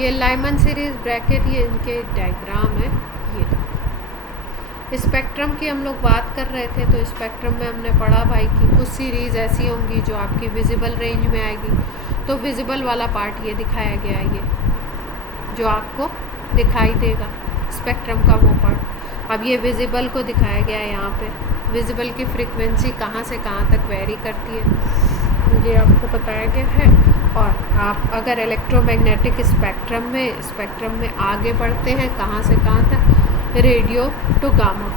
ये Lyman series bracket, ये इनके डायग्राम है। ये स्पेक्ट्रम की हम लोग बात कर रहे थे, तो स्पेक्ट्रम में हमने पढ़ा भाई कि कुछ सीरीज़ ऐसी होंगी जो आपकी विजिबल रेंज में आएगी। तो विजिबल वाला पार्ट ये दिखाया गया है, ये जो आपको दिखाई देगा स्पेक्ट्रम का वो पार्ट। अब ये विजिबल को दिखाया गया है यहाँ पे। विजिबल की फ्रीक्वेंसी कहाँ से कहाँ तक वेरी करती है ये आपको बताया गया है। और आप अगर इलेक्ट्रोमैग्नेटिक स्पेक्ट्रम में आगे बढ़ते हैं कहाँ से कहाँ तक, रेडियो टू गामा,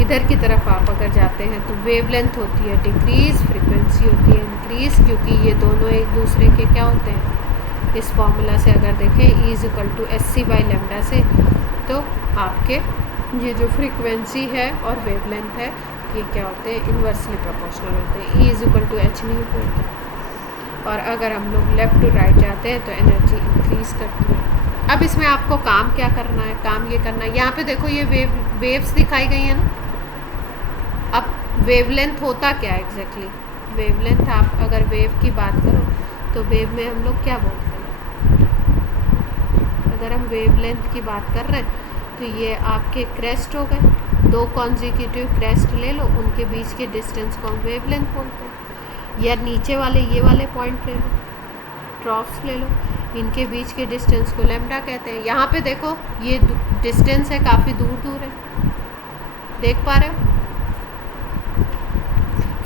इधर की तरफ आप अगर जाते हैं तो वेवलेंथ होती है डिक्रीज़, फ्रीक्वेंसी होती है इंक्रीज़, क्योंकि ये दोनों एक दूसरे के क्या होते हैं। इस फॉर्मूला से अगर देखें E=SC/λ से, तो आपके ये जो फ्रीक्वेंसी है और वेवलेंथ है ये क्या होते हैं, इन्वर्सली प्रोपोर्शनल होते हैं। E=hν होते हैं। और अगर हम लोग लेफ़्ट टू राइट जाते हैं तो एनर्जी इंक्रीज़ करती है। अब इसमें आपको काम क्या करना है, काम ये करना है, यहाँ पे देखो ये वेव्स दिखाई गई हैं ना। अब वेवलेंथ होता क्या है एग्जैक्टली, वेवलेंथ आप अगर वेव की बात करो तो वेव में हम लोग क्या बोलते हैं, अगर हम वेवलेंथ की बात कर रहे हैं तो ये आपके क्रेस्ट हो गए, 2 कॉन्जिक्यूटिव क्रेस्ट ले लो, उनके बीच के डिस्टेंस को हम वेवलेंथ बोलते हैं। या नीचे वाले ये वाले पॉइंट ले लो, ट्रॉफ्स ले लो, इनके बीच के डिस्टेंस को लैम्डा कहते हैं। यहाँ पे देखो ये डिस्टेंस है, काफ़ी दूर दूर है, देख पा रहे हो।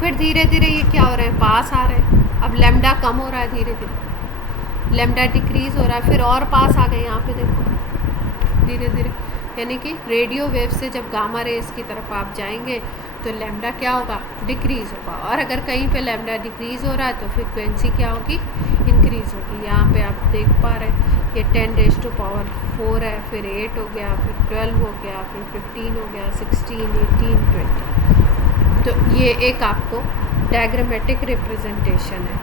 फिर धीरे धीरे ये क्या हो रहे हैं, पास आ रहे हैं। अब लैम्डा कम हो रहा है, धीरे धीरे लैम्डा डिक्रीज़ हो रहा है, फिर और पास आ गए। यहाँ पे देखो धीरे धीरे, यानी कि रेडियो वेव से जब गामा रेस की तरफ आप जाएंगे तो लैम्डा क्या होगा, डिक्रीज़ होगा। और अगर कहीं पे लैम्डा डिक्रीज़ हो रहा है तो फ्रीक्वेंसी क्या होगी, इंक्रीज़ होगी। यहाँ पे आप देख पा रहे हैं ये 10⁴ है, फिर 8 हो गया, फिर 12 हो गया, फिर 15 हो गया, 16, 18, 20। तो ये एक आपको डायग्रामेटिक रिप्रेजेंटेशन है।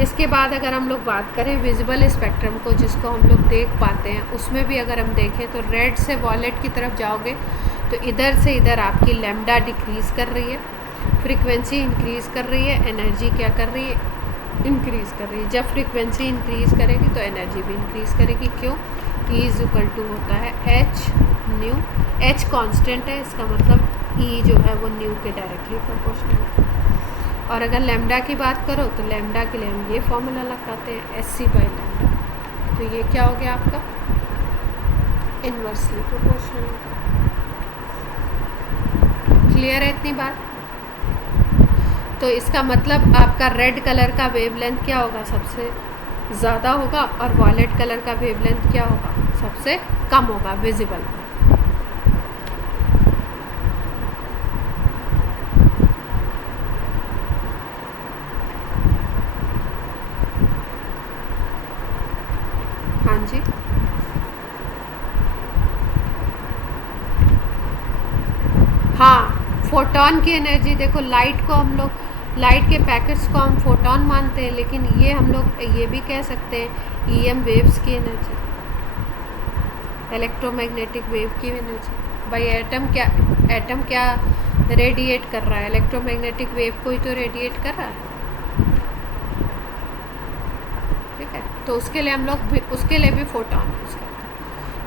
इसके बाद अगर हम लोग बात करें विजिबल स्पेक्ट्रम को, जिसको हम लोग देख पाते हैं, उसमें भी अगर हम देखें तो रेड से वॉयलेट की तरफ जाओगे तो इधर से इधर आपकी लैम्डा डिक्रीज़ कर रही है, फ्रीक्वेंसी इंक्रीज़ कर रही है, एनर्जी क्या कर रही है, इंक्रीज़ कर रही है। जब फ्रीक्वेंसी इंक्रीज़ करेगी तो एनर्जी भी इंक्रीज़ करेगी। क्यों, E= होता है hν। h कांस्टेंट है, इसका मतलब E जो है वो न्यू के डायरेक्टली प्रोपोर्शनल है। और अगर लैम्डा की बात करो तो लैम्डा के लिए हम ये फॉर्मूला लगाते हैं SC/λ। तो ये क्या हो गया आपका, इन्वर्सली प्रोपोर्शनल। क्लियर है इतनी बात। तो इसका मतलब आपका रेड कलर का वेवलेंथ क्या होगा, सबसे ज़्यादा होगा, और वॉयलेट कलर का वेवलेंथ क्या होगा, सबसे कम होगा विजिबल में। हाँ जी, हाँ, फोटॉन की एनर्जी देखो, लाइट को हम लोग, लाइट के पैकेट्स को हम फोटॉन मानते हैं, लेकिन ये हम लोग ये भी कह सकते हैं EM वेव्स की एनर्जी, इलेक्ट्रोमैग्नेटिक वेव की एनर्जी। भाई एटम क्या रेडिएट कर रहा है, इलेक्ट्रोमैग्नेटिक वेव को ही तो रेडिएट कर रहा है। ठीक है, तो उसके लिए हम लोग भी, उसके लिए भी फोटॉन यूज़ करते हैं।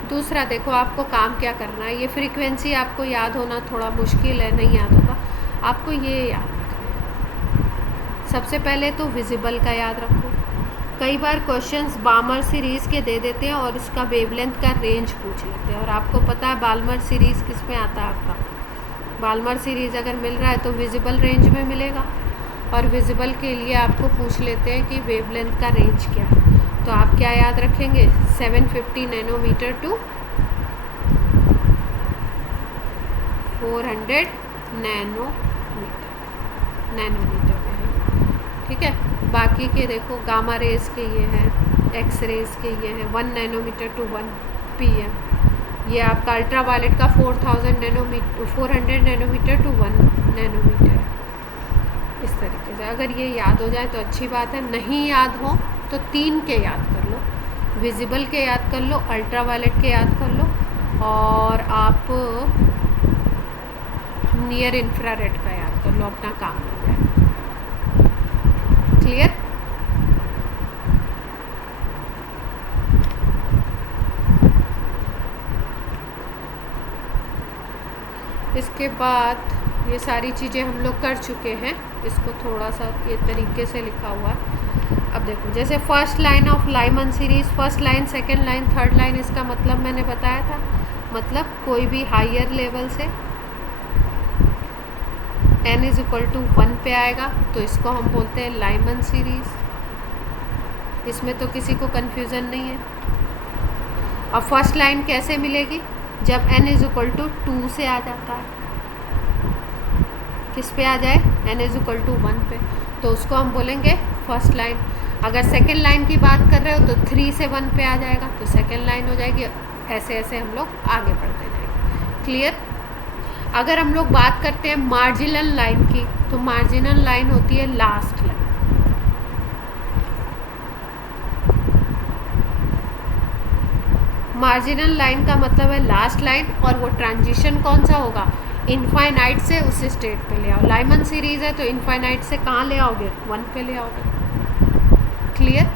दूसरा देखो आपको काम क्या करना है, ये फ्रीक्वेंसी आपको याद होना थोड़ा मुश्किल है, नहीं याद होगा आपको, ये याद रखना है। सबसे पहले तो विजिबल का याद रखो। कई बार क्वेश्चंस बाल्मर सीरीज़ के दे देते हैं और उसका वेवलेंथ का रेंज पूछ लेते हैं, और आपको पता है बाल्मर सीरीज़ किस में आता है आपका, बाल्मर सीरीज़ अगर मिल रहा है तो विजिबल रेंज में मिलेगा। और विजिबल के लिए आपको पूछ लेते हैं कि वेवलेंथ का रेंज क्या है, तो आप क्या याद रखेंगे, 750 नैनोमीटर टू 400 नैनोमीटर में है। ठीक है, बाकी के देखो गामा रेस के ये हैं, एक्स रेस के ये हैं 1 नैनोमीटर टू 1 PM। ये आपका अल्ट्रा वायलेट का 400 नैनोमीटर टू 1 नैनोमीटर। इस तरीके से अगर ये याद हो जाए तो अच्छी बात है, नहीं याद हो तो 3 के याद कर लो, विजिबल के याद कर लो, अल्ट्रा वायलेट के याद कर लो, और आप नियर इंफ्रारेड का याद कर लो, अपना काम हो जाए। क्लियर। इसके बाद ये सारी चीज़ें हम लोग कर चुके हैं, इसको थोड़ा सा ये तरीके से लिखा हुआ है। अब देखो जैसे first line of Lyman series, first line, second line, third line, इसका मतलब मैंने बताया था, मतलब कोई भी हायर लेवल से n इज इक्वल टू 1 पे आएगा तो इसको हम बोलते हैं लाइमन सीरीज़। इसमें तो किसी को कन्फ्यूज़न नहीं है। अब फर्स्ट लाइन कैसे मिलेगी, जब n इज इक्वल टू 2 से आ जाता है, किस पे आ जाए, n इज इक्वल टू 1 पे, तो उसको हम बोलेंगे फर्स्ट लाइन। अगर सेकेंड लाइन की बात कर रहे हो तो 3 से 1 पे आ जाएगा तो सेकेंड लाइन हो जाएगी। ऐसे ऐसे हम लोग आगे बढ़ते जाएंगे। क्लियर। अगर हम लोग बात करते हैं मार्जिनल लाइन की, तो मार्जिनल लाइन होती है लास्ट लाइन। मार्जिनल लाइन का मतलब है लास्ट लाइन, और वो ट्रांजिशन कौन सा होगा, इनफाइनाइट से उस स्टेट पे ले आओ। लाइमन सीरीज़ है तो इनफाइनाइट से कहाँ ले आओगे, 1 पे ले आओगे। क्लियर।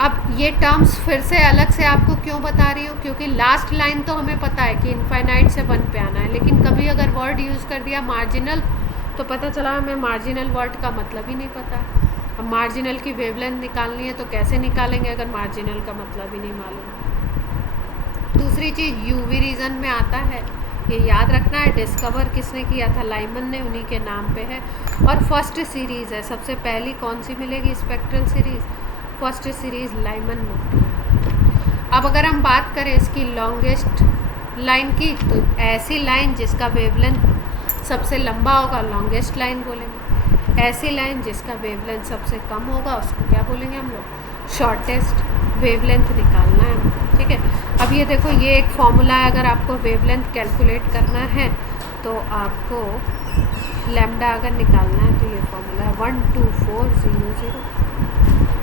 अब ये टर्म्स फिर से अलग से आपको क्यों बता रही हूँ, क्योंकि लास्ट लाइन तो हमें पता है कि इनफाइनाइट से 1 पे आना है, लेकिन कभी अगर वर्ड यूज़ कर दिया मार्जिनल तो पता चला हमें मार्जिनल वर्ड का मतलब ही नहीं पता। अब मार्जिनल की वेवलेंथ निकालनी है तो कैसे निकालेंगे अगर मार्जिनल का मतलब ही नहीं मालूम। दूसरी चीज़ यूवी रीजन में आता है, ये याद रखना है। डिस्कवर किसने किया था, लाइमन ने, उन्हीं के नाम पे है। और फर्स्ट सीरीज़ है, सबसे पहली कौन सी मिलेगी, spectral series, first series Lyman मिलती है। अब अगर हम बात करें इसकी लॉन्गेस्ट लाइन की, तो ऐसी लाइन जिसका वेवलेंथ सबसे लंबा होगा लॉन्गेस्ट लाइन बोलेंगे। ऐसी लाइन जिसका वेवलेंथ सबसे कम होगा उसको क्या बोलेंगे हम लोग, शॉर्टेस्ट वेवलेंथ निकालना है। ठीक है। अब ये देखो, ये एक फॉर्मूला है। अगर आपको वेवलेंथ कैलकुलेट करना है तो आपको लैम्डा अगर निकालना है तो ये फॉर्मूला है 12400,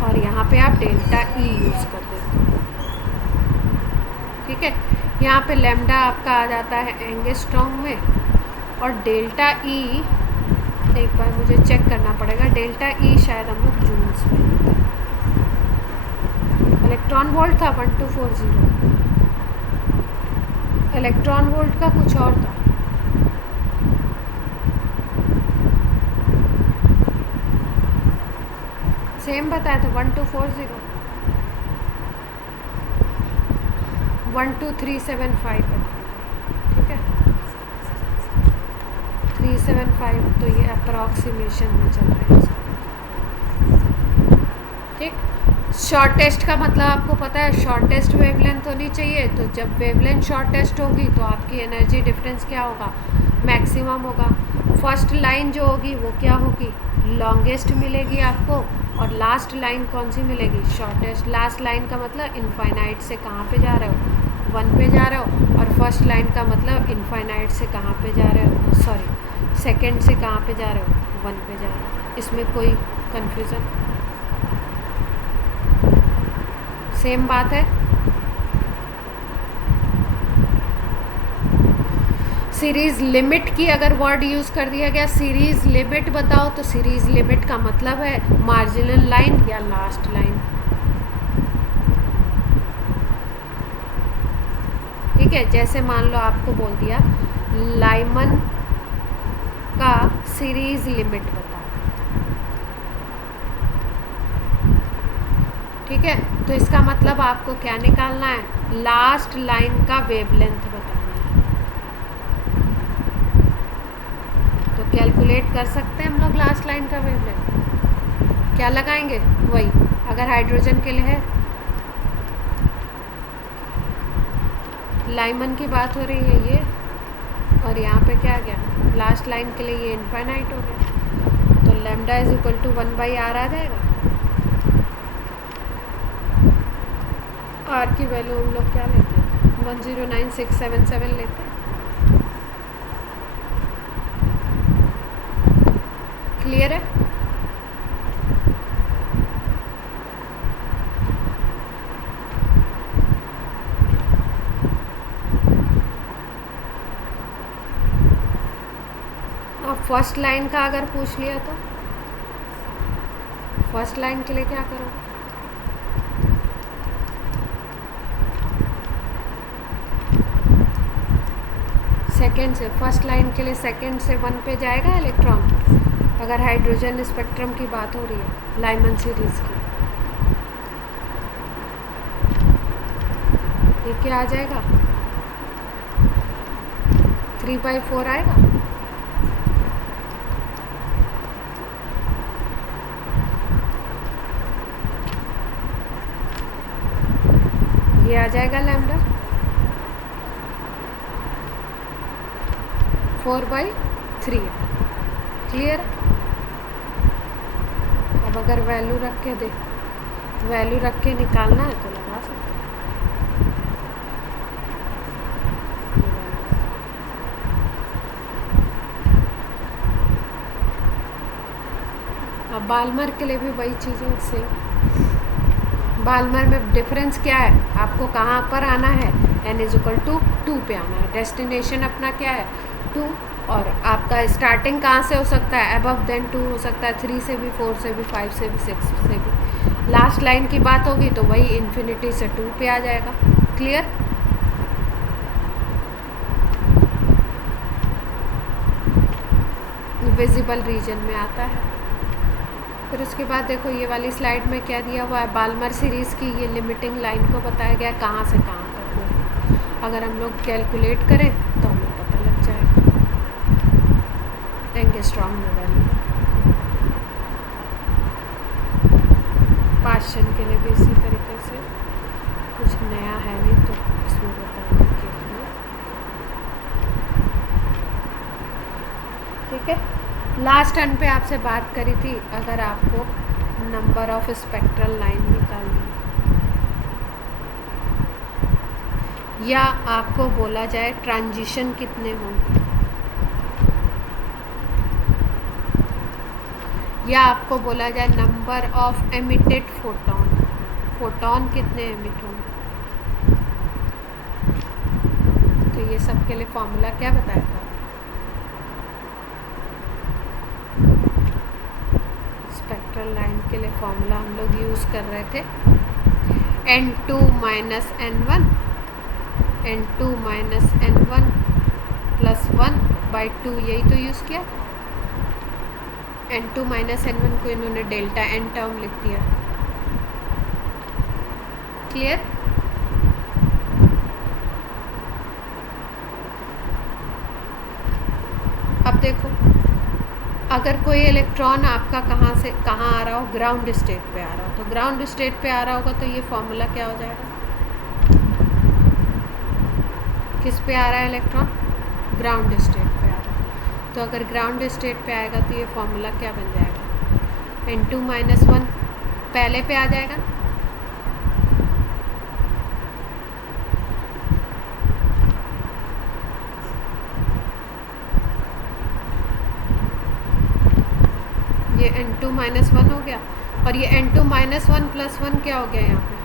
और यहाँ पे आप डेल्टा ई यूज़ कर देते हो। ठीक है। यहाँ पे लैम्डा आपका आ जाता है एंगस्ट्रॉम में, और डेल्टा ई एक बार मुझे चेक करना पड़ेगा, डेल्टा ई शायद हम लोग जूल्स में लेते हैं। इलेक्ट्रॉन वोल्ट था 1240, इलेक्ट्रॉन वोल्ट का कुछ और था। सेम बताया था 1240, 12375 बताया। ठीक है, 375, तो ये अप्रॉक्सीमेशन में चल रहा है। ठीक। शॉर्टेस्ट का मतलब आपको पता है, शॉर्टेस्ट वेवलेंथ होनी चाहिए। तो जब वेवलेंथ शॉर्टेस्ट होगी तो आपकी एनर्जी डिफरेंस क्या होगा, मैक्सिमम होगा। फर्स्ट लाइन जो होगी वो क्या होगी, लॉन्गेस्ट मिलेगी आपको, और लास्ट लाइन कौन सी मिलेगी, शॉर्टेस्ट। लास्ट लाइन का मतलब इनफाइनाइट से कहाँ पे जा रहे हो, 1 पे जा रहे हो, और फर्स्ट लाइन का मतलब इनफाइनाइट से कहाँ पे जा रहे हो, सॉरी सेकेंड से कहाँ पे जा रहे हो, 1 पे जा रहे हो। इसमें कोई कन्फ्यूज़न, सेम बात है। सीरीज़ लिमिट की अगर वर्ड यूज़ कर दिया गया, सीरीज़ लिमिट बताओ, तो सीरीज़ लिमिट का मतलब है मार्जिनल लाइन या लास्ट लाइन। ठीक है। जैसे मान लो आपको बोल दिया लाइमन का सीरीज़ लिमिट बताओ। ठीक है। तो इसका मतलब आपको क्या निकालना है, लास्ट लाइन का वेवलेंथ बताना है। तो कैलकुलेट कर सकते हैं हम लोग लास्ट लाइन का वेवलेंथ। क्या लगाएंगे, वही अगर हाइड्रोजन के लिए है, लाइमन की बात हो रही है ये, और यहाँ पे क्या आ गया, लास्ट लाइन के लिए ये इनफाइनाइट हो गया, तो lambda is equal to 1/r आ जाएगा। आर की वैल्यू हम लोग क्या लेते हैं, 109677 लेते हैं। क्लियर है। अब फर्स्ट लाइन का अगर पूछ लिया तो फर्स्ट लाइन के लिए क्या करोगे, सेकेंड से, फर्स्ट लाइन के लिए सेकेंड से 1 पे जाएगा इलेक्ट्रॉन, अगर हाइड्रोजन स्पेक्ट्रम की बात हो रही है लाइमन सीरीज़ की। ये क्या आ जाएगा, 3/4 आएगा। ये आ जाएगा लैम्डा 4/3। क्लियर। अब अगर वैल्यू रख के वैल्यू रख के निकालना है तो लगा सकते हैं। अब बाल्मर के लिए भी वही चीज़ें सेम। बाल्मर में डिफरेंस क्या है, आपको कहाँ पर आना है, n=2 पे आना है। डेस्टिनेशन अपना क्या है 2, और आपका स्टार्टिंग कहाँ से हो सकता है, अबव देन 2 हो सकता है, 3 से भी, 4 से भी, 5 से भी, 6 से भी। लास्ट लाइन की बात होगी तो वही इन्फिनिटी से 2 पे आ जाएगा। क्लियर। विजिबल रीजन में आता है। फिर उसके बाद देखो ये वाली स्लाइड में क्या दिया हुआ है, बाल्मर सीरीज़ की ये लिमिटिंग लाइन को बताया गया कहाँ से कहाँ तक हो। अगर हम लोग कैलकुलेट करें तो हमें पता लग जाएगा एंगस्ट्रॉम में वैल्यू। पास्चन के लिए भी इसी तरीके से, कुछ नया है नहीं तो इसमें बताने के लिए। ठीक है। लास्ट टर्न पे आपसे बात करी थी, अगर आपको नंबर ऑफ स्पेक्ट्रल लाइन निकालनी या आपको बोला जाए ट्रांजिशन कितने होंगे, या आपको बोला जाए नंबर ऑफ एमिटेड फोटोन कितने एमिट होंगे, तो ये सब के लिए फॉर्मूला क्या बताया था। स्पेक्ट्रल लाइन के लिए फॉर्मूला हम लोग यूज़ कर रहे थे n2 - n1 + 1/2, यही तो यूज़ किया। n2 - n1 को इन्होंने डेल्टा n टर्म लिख दिया। क्लियर। अब देखो, अगर कोई इलेक्ट्रॉन आपका कहाँ से कहाँ आ रहा हो, ग्राउंड स्टेट पे आ रहा हो, तो ग्राउंड स्टेट पे आ रहा होगा तो ये फॉर्मूला क्या हो जाएगा, किस पे आ रहा है इलेक्ट्रॉन, ग्राउंड स्टेट पे आ रहा है। तो अगर ग्राउंड स्टेट पे आएगा तो ये फॉर्मूला क्या बन जाएगा, n2 - 1 पहले पे आ जाएगा, ये n2 - 1 हो गया, और ये n2 - 1 + 1 क्या हो गया यहाँ पे,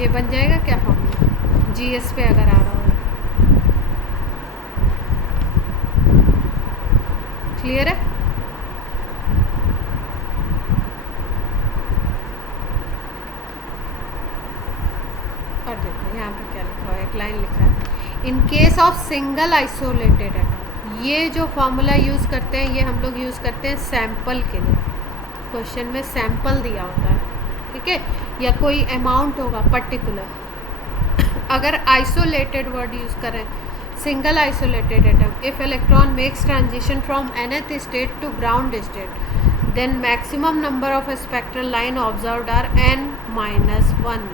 ये बन जाएगा क्या फॉर्मूला, GS पे अगर आ रहा होगा। क्लियर है। और देखो यहाँ पे क्या लिखा हुआ है, एक लाइन लिखा है, in case of single isolated atom. ये जो फॉर्मूला यूज़ करते हैं ये हम लोग यूज़ करते हैं सैंपल के लिए। क्वेश्चन में सैंपल दिया होता है, ठीक है, या कोई अमाउंट होगा पर्टिकुलर। अगर आइसोलेटेड वर्ड यूज़ करें, single isolated atom, if electron makes transition from nth state to ground state then maximum number of spectral line observed are n-1।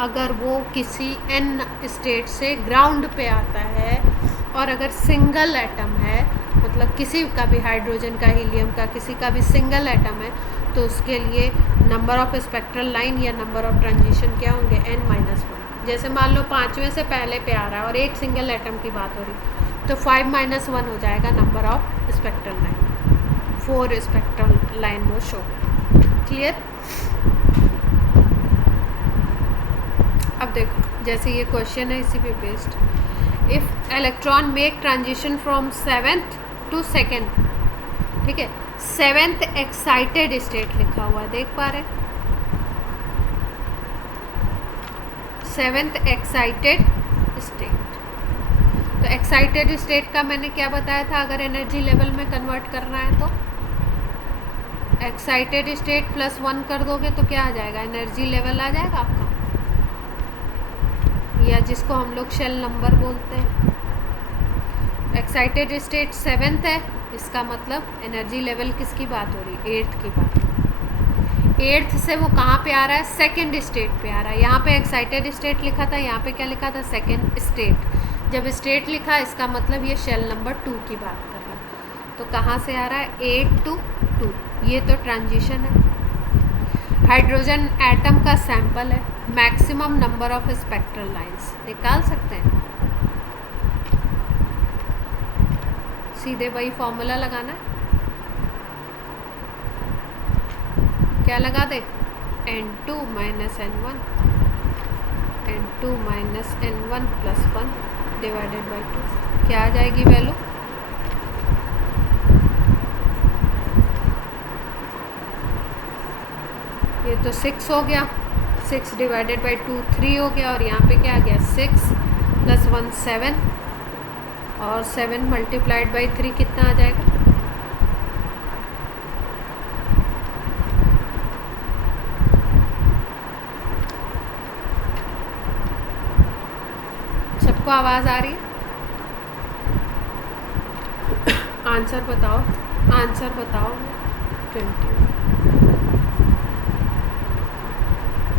अगर वो किसी n स्टेट से ग्राउंड पे आता है और अगर सिंगल एटम है, मतलब किसी का भी हाइड्रोजन का, हीलियम का, किसी का भी सिंगल एटम है, तो उसके लिए नंबर ऑफ स्पेक्ट्रल लाइन या नंबर ऑफ ट्रांजिशन क्या होंगे, n-1। जैसे मान लो 5वें से पहले पे आ रहा है और एक सिंगल एटम की बात हो रही, तो 5 - 1 हो जाएगा number of spectral line, 4 spectral line वो शो। क्लियर। अब देखो जैसे ये क्वेश्चन है इसी पे based, if electron make transition from 7th to 2nd, ठीक है, 7th एक्साइटेड स्टेट लिखा हुआ है, देख पा रहे, सेवेंथ एक्साइटेड स्टेट। तो एक्साइटेड स्टेट का मैंने क्या बताया था, अगर एनर्जी लेवल में कन्वर्ट करना है तो एक्साइटेड स्टेट प्लस 1 कर दोगे तो क्या आ जाएगा, एनर्जी लेवल आ जाएगा आपका, या जिसको हम लोग शेल नंबर बोलते हैं। एक्साइटेड स्टेट सेवेंथ है, इसका मतलब एनर्जी लेवल किसकी बात हो रही है, एट्थ की बात। एट्थ से वो कहाँ पे आ रहा है, सेकेंड स्टेट पे आ रहा है। यहाँ पे एक्साइटेड स्टेट लिखा था, यहाँ पे क्या लिखा था, सेकेंड स्टेट। जब स्टेट लिखा इसका मतलब ये शेल नंबर 2 की बात कर रहा है। तो कहाँ से आ रहा है, 8 to 2, ये तो ट्रांजिशन है। हाइड्रोजन एटम का सैंपल है, maximum number of spectral lines निकाल सकते हैं, सीधे वही फॉर्मूला लगाना है। क्या लगा दे, n2 minus n1, n2 minus n1 plus 1 divided by 2, क्या आ जाएगी वैल्यू, ये तो 6 हो गया, 6 डिवाइडेड बाई 2 3 हो गया, और यहाँ पे क्या आ गया, 6 प्लस 1 7, और 7 मल्टीप्लाइड बाई 3 कितना आ जाएगा, सबको आवाज़ आ रही है, आंसर बताओ, आंसर बताओ। 20,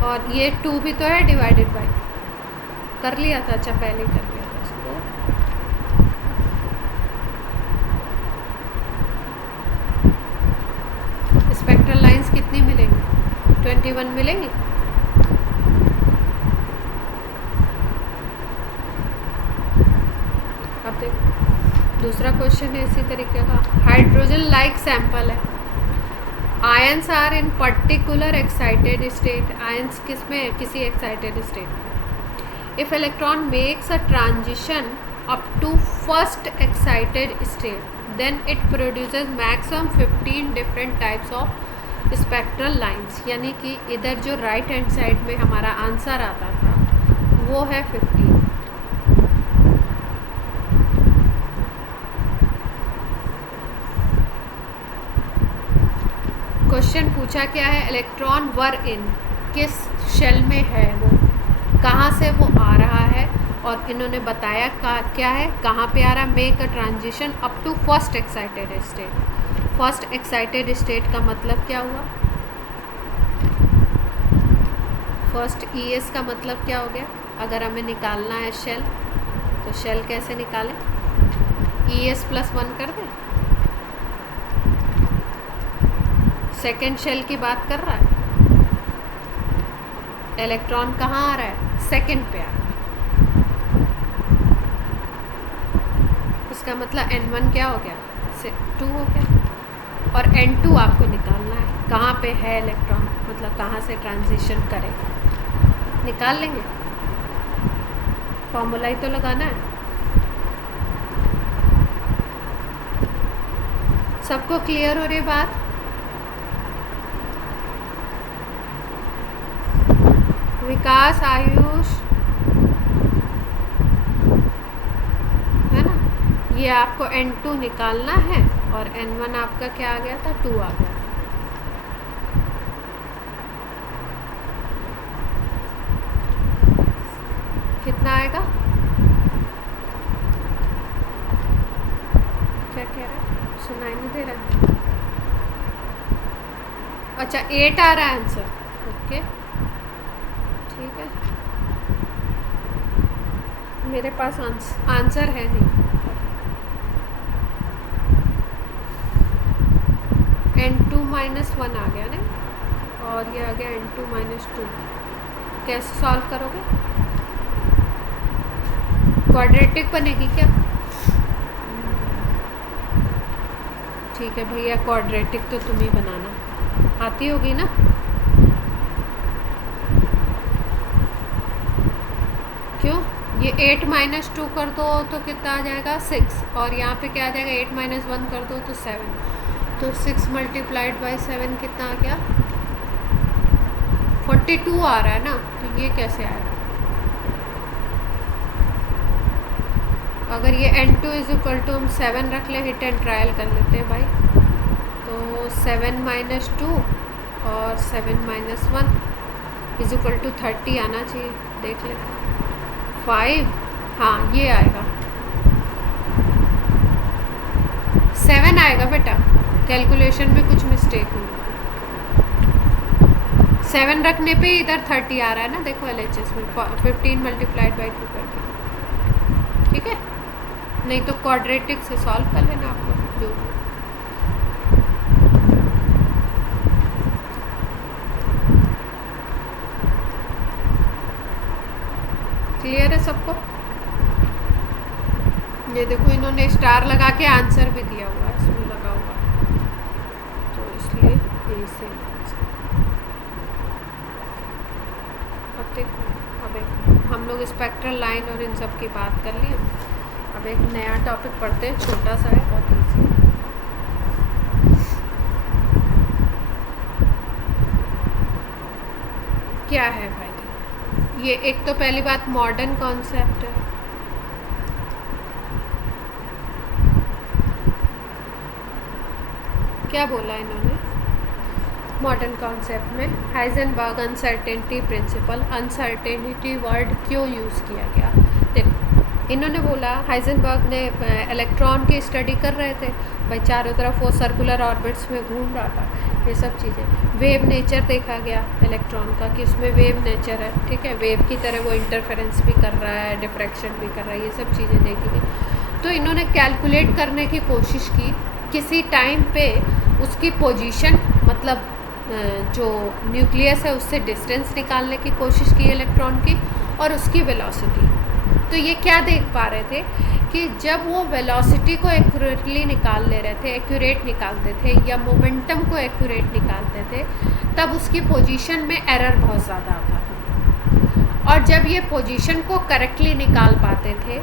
और ये 2 भी तो है डिवाइडेड बाई, कर लिया था, अच्छा पहले कर लिया था इसको। स्पेक्ट्रल लाइंस कितनी मिलेंगी, 21 मिलेंगी। अब देखो दूसरा क्वेश्चन है इसी तरीके का, हाइड्रोजन लाइक सैंपल है, ions are in particular excited state, ions किस में है, किसी एक्साइटेड स्टेट में। If electron makes a transition up to first excited state then it produces maximum 15 different types of spectral lines, यानी कि इधर जो राइट हैंड साइड में हमारा आंसर आता था वो है 15। क्वेश्चन पूछा क्या है, इलेक्ट्रॉन वर इन, किस शेल में है वो, कहाँ से वो आ रहा है, और इन्होंने बताया क्या है, कहाँ पे आ रहा है, make a transition up to first excited state. First excited state का मतलब क्या हुआ, फर्स्ट ईएस का मतलब क्या हो गया, अगर हमें निकालना है शेल तो शेल कैसे निकालें, ईएस प्लस 1 कर दें। सेकेंड शेल की बात कर रहा है, इलेक्ट्रॉन कहाँ आ रहा है, सेकेंड पे आ रहा है, इसका मतलब n1 क्या हो गया, 2 हो गया, और n2 आपको निकालना है, कहाँ पे है इलेक्ट्रॉन, मतलब कहाँ से ट्रांजिशन करेगा, निकाल लेंगे, फॉर्मूला ही तो लगाना है। सबको क्लियर हो रही बात, विकास, आयुष, है ना, ये आपको n2 निकालना है, और n1 आपका क्या आ गया था, 2 आ गया। कितना आएगा, क्या कह रहा है, सुनाई नहीं दे रहा है, अच्छा 8 आ रहा है आंसर, ओके ठीक है, मेरे पास आंसर है नहीं, n2 माइनस 1 आ गया ना, और ये आ गया n2 माइनस 2, कैसे सॉल्व करोगे, क्वाड्रेटिक बनेगी क्या, ठीक है भैया, क्वाड्रेटिक तो तुम ही बनाना, आती होगी ना, क्यों, ये 8 माइनस 2 कर दो तो कितना आ जाएगा, 6, और यहाँ पे क्या आ जाएगा, 8 माइनस 1 कर दो तो 7, तो 6 मल्टीप्लाइड बाई 7 कितना आ गया, 42 आ रहा है ना, तो ये कैसे आएगा, अगर ये n2 इज इक्वल टू हम 7 रख लें, हिट एंड ट्रायल कर लेते हैं भाई, तो 7 माइनस 2 और 7 माइनस 1 इज इक्वल टू 30 आना चाहिए। देख लेते हैं 5, हाँ ये आएगा 7 आएगा बेटा, कैलकुलेशन में कुछ मिस्टेक हुई। 7 रखने पे इधर 30 आ रहा है ना, देखो LHS में 15 मल्टीप्लाइड बाई 2 कर दिया, ठीक है। नहीं तो क्वाड्रेटिक से सॉल्व कर लेना आप लोग जो। क्लियर है सबको? ये देखो इन्होंने स्टार लगा के आंसर भी दिया हुआ है, इसमें लगा हुआ है, तो इसलिए यही से अब देखो। अब एक हम लोग स्पेक्ट्रल लाइन और इन सब की बात कर ली। अब एक नया टॉपिक पढ़ते हैं, छोटा सा है, बहुत ईजी। क्या है भाई, ये एक तो पहली बात मॉडर्न कॉन्सेप्ट है। क्या बोला इन्होंने मॉडर्न कॉन्सेप्ट में? Heisenberg uncertainty principle. Uncertainty word क्यों यूज़ किया गया? देखो इन्होंने बोला, हाइजेनबर्ग ने इलेक्ट्रॉन की स्टडी कर रहे थे भाई, चारों तरफ वो सर्कुलर ऑर्बिट्स में घूम रहा था, ये सब चीज़ें। वेव नेचर देखा गया इलेक्ट्रॉन का कि उसमें वेव नेचर है, ठीक है, वेव की तरह वो इंटरफेरेंस भी कर रहा है, डिफ्रैक्शन भी कर रहा है, ये सब चीज़ें देखी गई। तो इन्होंने कैलकुलेट करने की कोशिश की किसी टाइम पे उसकी पोजीशन, मतलब जो न्यूक्लियस है उससे डिस्टेंस निकालने की कोशिश की इलेक्ट्रॉन की, और उसकी वेलोसिटी। तो ये क्या देख पा रहे थे कि जब वो वेलोसिटी को एक्यूरेटली निकाल ले रहे थे, एक्यूरेट निकालते थे, या मोमेंटम को एक्यूरेट निकालते थे, तब उसकी पोजीशन में एरर बहुत ज़्यादा आता था। और जब ये पोजीशन को करेक्टली निकाल पाते थे,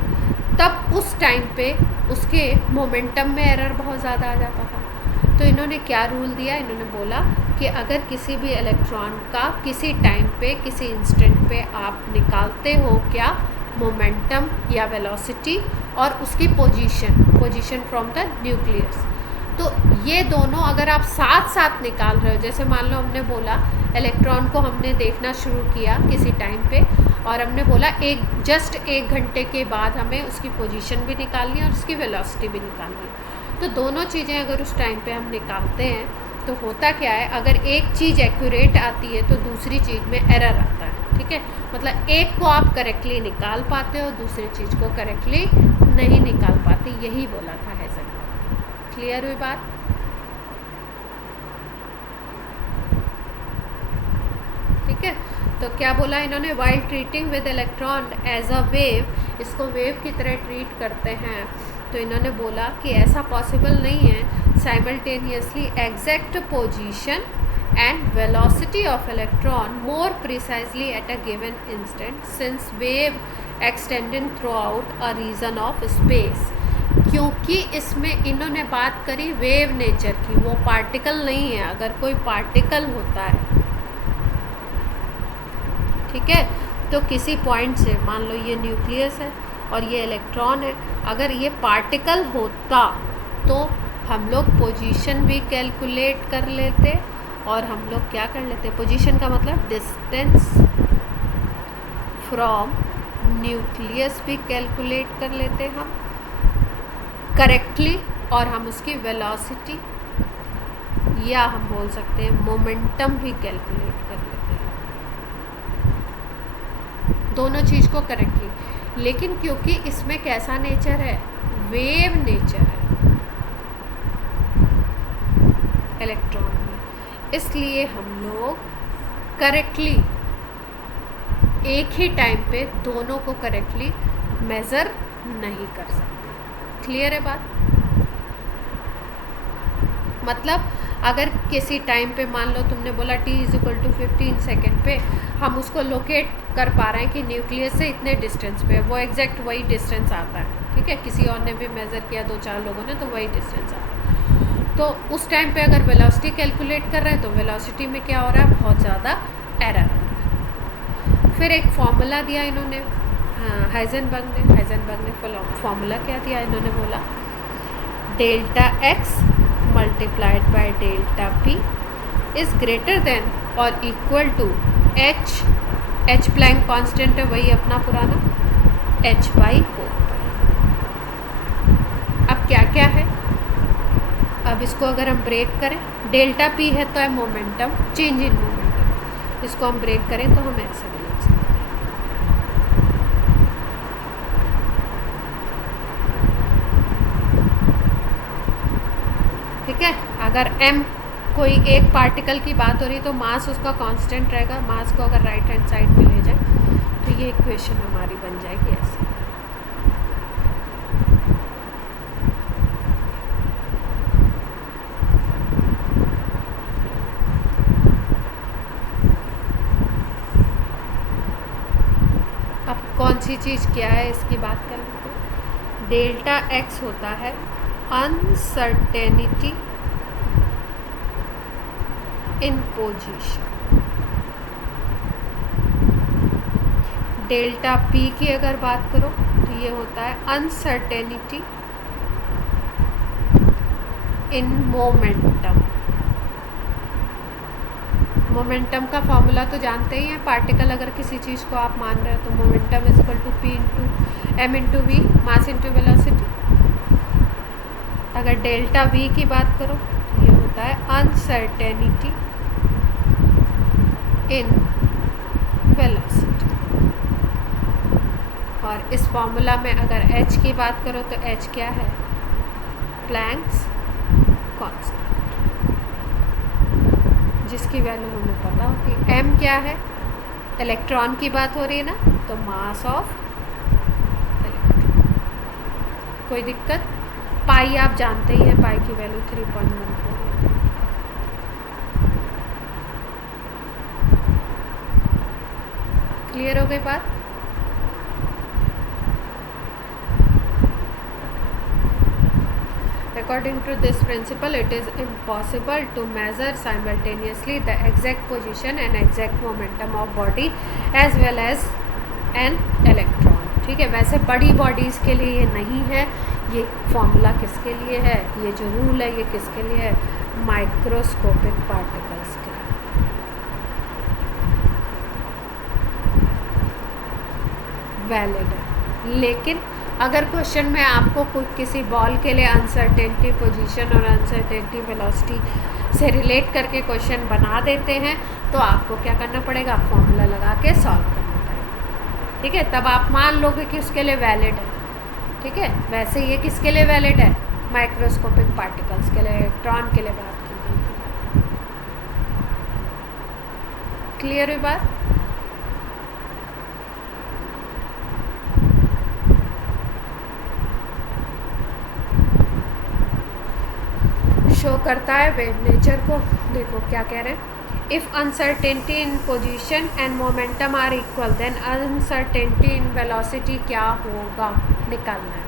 तब उस टाइम पे उसके मोमेंटम में एरर बहुत ज़्यादा आ जाता था। तो इन्होंने क्या रूल दिया? इन्होंने बोला कि अगर किसी भी इलेक्ट्रॉन का किसी टाइम पे, किसी इंस्टेंट पे आप निकालते हो क्या मोमेंटम या वेलोसिटी और उसकी पोजीशन फ्रॉम द न्यूक्लियस, तो ये दोनों अगर आप साथ साथ निकाल रहे हो, जैसे मान लो हमने बोला इलेक्ट्रॉन को हमने देखना शुरू किया किसी टाइम पे, और हमने बोला जस्ट 1 घंटे के बाद हमें उसकी पोजीशन भी निकालनी है और उसकी वेलोसिटी भी निकालनी है। तो दोनों चीज़ें अगर उस टाइम पे हम निकालते हैं, तो होता क्या है, अगर एक चीज़ एक्यूरेट आती है तो दूसरी चीज़ में एरर आता है, ठीक है। मतलब एक को आप करेक्टली निकाल पाते हो, दूसरी चीज़ को करेक्टली नहीं निकाल पाते, यही बोला था हाइजेनबर्ग। क्लियर हुई बात? ठीक है। तो क्या बोला इन्होंने? While treating with electron as a wave, इसको वेव की तरह ट्रीट करते हैं। तो इन्होंने बोला कि ऐसा पॉसिबल नहीं है simultaneously exact position and velocity of electron more precisely at a given instant since wave extending throughout a region of space। क्योंकि इसमें इन्होंने बात करी वेव नेचर की, वो पार्टिकल नहीं है। अगर कोई पार्टिकल होता है, ठीक है, तो किसी पॉइंट से, मान लो ये न्यूक्लियस है और ये इलेक्ट्रॉन है, अगर ये पार्टिकल होता तो हम लोग पोजीशन भी कैलकुलेट कर लेते, और हम लोग क्या कर लेते, पोजीशन का मतलब डिस्टेंस फ्रॉम न्यूक्लियस भी कैलकुलेट कर लेते हम करेक्टली, और हम उसकी वेलोसिटी या हम बोल सकते हैं मोमेंटम भी कैलकुलेट कर लेते हैं, दोनों चीज़ को करेक्टली। लेकिन क्योंकि इसमें कैसा नेचर है, वेव नेचर है इलेक्ट्रॉन में, इसलिए हम लोग करेक्टली एक ही टाइम पे दोनों को करेक्टली मेज़र नहीं कर सकते। क्लियर है बात? मतलब अगर किसी टाइम पे, मान लो तुमने बोला t = 15 सेकेंड पे, हम उसको लोकेट कर पा रहे हैं कि न्यूक्लियस से इतने डिस्टेंस पे, वो एग्जैक्ट वही डिस्टेंस आता है, ठीक है। किसी और ने भी मेज़र किया, 2-4 लोगों ने, तो वही डिस्टेंस आता है। तो उस टाइम पे अगर वेलोसिटी कैलकुलेट कर रहे हैं, तो वेलोसिटी में क्या हो रहा है, बहुत ज़्यादा एरर हो रहा है। फिर एक फॉर्मूला दिया इन्होंने हाइजेनबर्ग ने फॉर्मूला क्या दिया, इन्होंने बोला delta x multiplied by delta p is greater than और equal to h Planck constant है वही अपना पुराना h बाई 4। अब क्या क्या है, अब इसको अगर हम ब्रेक करें, डेल्टा पी है तो है मोमेंटम, चेंज इन मोमेंटम, इसको हम ब्रेक करें तो हम ऐसे भी लिख सकते हैं। ठीक है, अगर m कोई एक पार्टिकल की बात हो रही है तो मास उसका कांस्टेंट रहेगा, मास को अगर राइट हैंड साइड में ले जाए तो ये इक्वेशन हमारी बन जाएगी ऐसे। अब कौन सी चीज़ क्या है इसकी बात कर लेते हैं। डेल्टा एक्स होता है uncertainty in position, delta P की अगर बात करो तो ये होता है अनसर्टेनिटी इन मोमेंटम। मोमेंटम का फॉर्मूला तो जानते ही हैं, पार्टिकल अगर किसी चीज़ को आप मान रहे हो तो momentum is equal to P into M into V, mass into velocity. अगर डेल्टा वी की बात करो तो ये होता है अनसर्टेनिटी इन वेलोसिटी। और इस फॉर्मूला में अगर h की बात करो तो h क्या है, प्लैंक्स कांस्टेंट, जिसकी वैल्यू हमें पता होती है। m क्या है, इलेक्ट्रॉन की बात हो रही है ना, तो मास ऑफ इलेक्ट्रॉन। कोई दिक्कत, पाई आप जानते ही हैं, पाई की वैल्यू 3.14। क्लियर हो गई बात। According to this principle, it is impossible to measure simultaneously the exact position and exact momentum of body as well as an electron। ठीक है, वैसे बड़ी बॉडीज़ के लिए ये नहीं है, ये फॉर्मूला किसके लिए है, ये जो रूल है ये किसके लिए है, माइक्रोस्कोपिक पार्टिकल्स के लिए। वैलिड है, लेकिन अगर क्वेश्चन में आपको कोई किसी बॉल के लिए अनसर्टेनिटी पोजीशन और अनसर्टेनिटी वेलोसिटी से रिलेट करके क्वेश्चन बना देते हैं तो आपको क्या करना पड़ेगा, फॉर्मूला लगा के सॉल्व करना पड़ेगा। ठीक है, तब आप मान लोगे कि उसके लिए वैलिड है। ठीक है, वैसे ये किसके लिए वैलिड है, माइक्रोस्कोपिक पार्टिकल्स के लिए, इलेक्ट्रॉन के लिए बात की गई थी। क्लियर हुई बात। शो करता है वेव नेचर को। देखो क्या कह रहे हैं, if uncertainty in position and momentum are equal then uncertainty in velocity क्या होगा, निकालना है।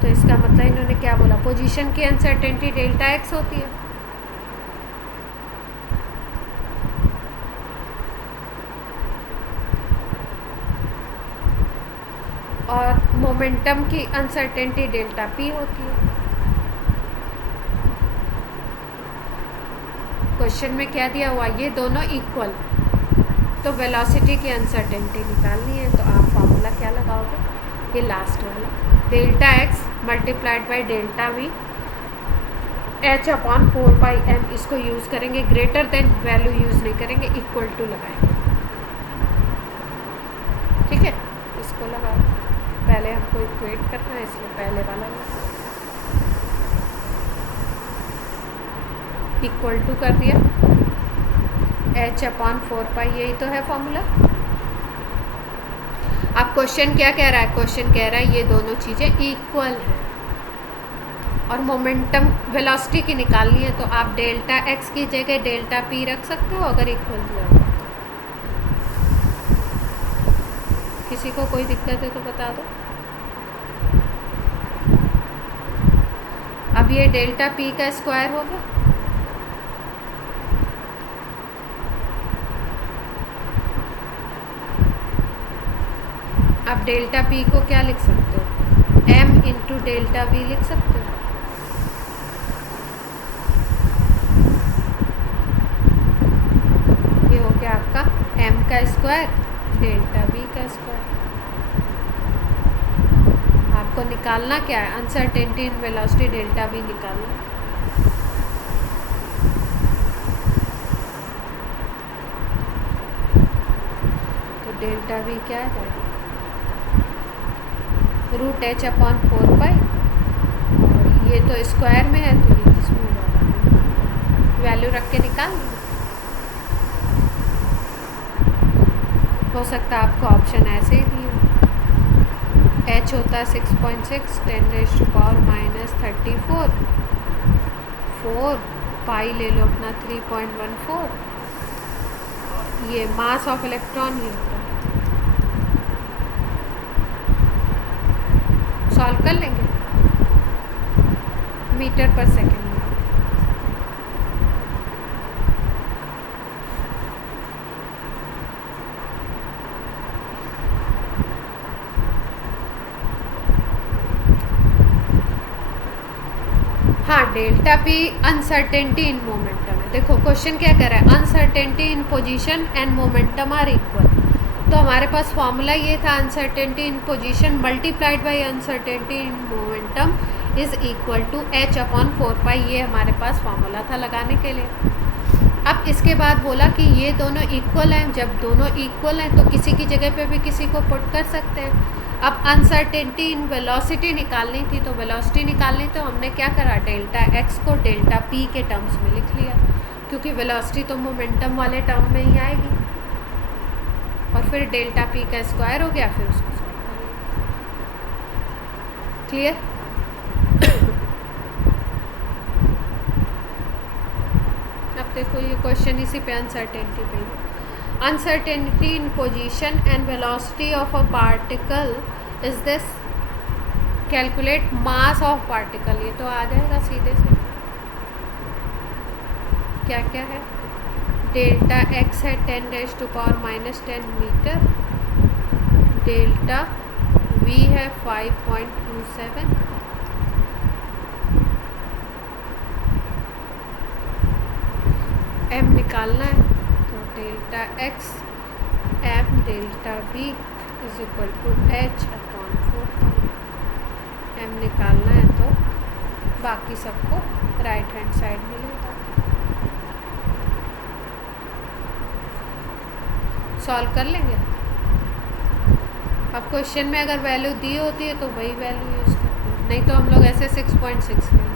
तो इसका मतलब इन्होंने क्या बोला, पोजीशन की अनसर्टेनिटी डेल्टा एक्स होती है और मोमेंटम की अनसर्टेनिटी डेल्टा पी होती है। क्वेश्चन में क्या दिया हुआ, ये दोनों इक्वल, तो वेलोसिटी की अनसर्टेनिटी निकालनी है तो आप फॉर्मूला क्या लगाओगे, ये लास्ट वाला, delta x multiplied by delta we h upon 4πm, इसको यूज़ करेंगे, ग्रेटर देन वैल्यू यूज़ नहीं करेंगे, इक्वल टू लगाएंगे। ठीक है, इसको लगाओ, पहले हमको इक्वेट करना है इसलिए पहले वाला इक्वल टू कर दिया, h अपॉन 4π, यही तो है फॉर्मूला। अब क्वेश्चन क्या कह रहा है, क्वेश्चन कह रहा है ये दोनों चीज़ें इक्वल हैं और मोमेंटम वेलोसिटी की निकालनी है, तो आप डेल्टा एक्स की जगह डेल्टा पी रख सकते हो अगर इक्वल दिया हो। किसी को कोई दिक्कत है तो बता दो। अब ये डेल्टा पी का स्क्वायर होगा, आप डेल्टा पी को क्या लिख सकते हो, m इंटू डेल्टा वी लिख सकते हो। ये हो गया आपका m का स्क्वायर डेल्टा वी का स्क्वायर। आपको निकालना क्या है, uncertainty in velocity delta we निकालना। तो डेल्टा वी क्या है, √h/4 और ये तो स्क्वायर में है तो ये किसमें होगा, वैल्यू रख के निकाल लो। हो सकता है आपको ऑप्शन ऐसे ही दिए, h होता है 6.6 10⁻⁻34 4 पाई ले लो अपना 3.14, ये मास ऑफ इलेक्ट्रॉन ही होता है। सॉल्व कर लेंगे मीटर पर सेकेंड में। हाँ, delta P uncertainty in momentum है। देखो क्वेश्चन क्या कर रहा है, uncertainty in position and momentum are equal. तो हमारे पास फॉर्मूला ये था, uncertainty in position multiplied by uncertainty in momentum is equal to h/4 ये हमारे पास फॉर्मूला था लगाने के लिए। अब इसके बाद बोला कि ये दोनों इक्वल हैं, जब दोनों इक्वल हैं तो किसी की जगह पे भी किसी को पुट कर सकते हैं। अब अनसर्टेनिटी इन वेलोसिटी निकालनी थी, तो वेलोसिटी निकालनी तो हमने क्या करा, डेल्टा x को डेल्टा p के टर्म्स में लिख लिया, क्योंकि वेलोसिटी तो मोमेंटम वाले टर्म में ही आएगी। और फिर डेल्टा p का स्क्वायर हो गया, फिर उसको सॉल्व कर लिया। क्लियर? अब देखो ये क्वेश्चन इसी पे अनसर्टेनिटी पे है। Uncertainty in position and velocity of a particle is this, calculate mass of particle. ये तो आ जाएगा सीधे से, क्या क्या है, डेल्टा x है 10⁻⁻10 मीटर, डेल्टा v है 5.27, m निकालना है तो delta x m delta v is equal to h/4 m निकालना है तो बाकी सबको राइट हैंड साइड मिलेगा। सॉल्व कर लेंगे। अब क्वेश्चन में अगर वैल्यू दी होती है तो वही वैल्यू यूज़ करते हैं, नहीं तो हम लोग ऐसे 6.6 लेंगे।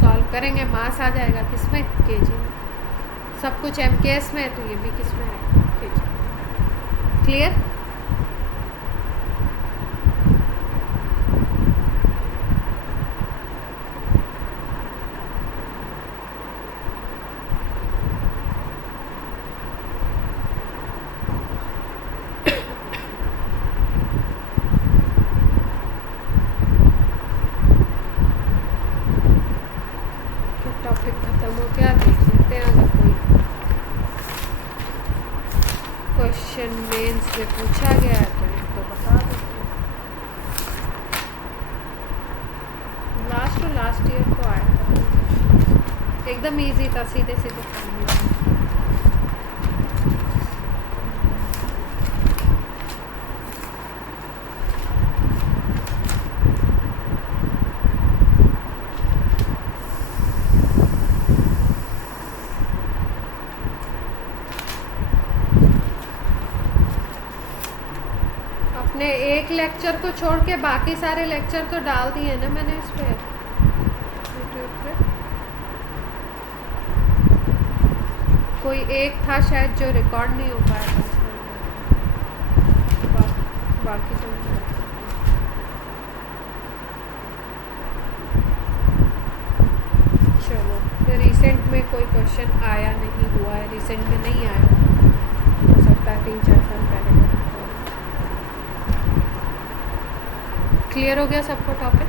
सॉल्व करेंगे, मास आ जाएगा किसमें, केजी में। सब कुछ MKS में है तो ये भी किसमें है, केजी। क्लियर? टॉपिक खत्म हो गया, देख लेते हैं अगर कोई क्वेश्चन मेंस में पूछा गया है तो इसको बता देते हैं। लास्ट ईयर को आया था, एकदम इजी था, सीधे सीधे फॉर्मूला। अपने एक लेक्चर को छोड़ के बाकी सारे लेक्चर तो डाल दिए ना मैंने इस पे यूट्यूब पे। कोई एक था शायद जो रिकॉर्ड नहीं हो पाया था, बाकी तो चलो। रिसेंट में कोई क्वेश्चन आया नहीं हुआ है, रिसेंट में नहीं आया, हो सकता है 3-4 साल पहले। क्लियर हो गया सबको टॉपिक?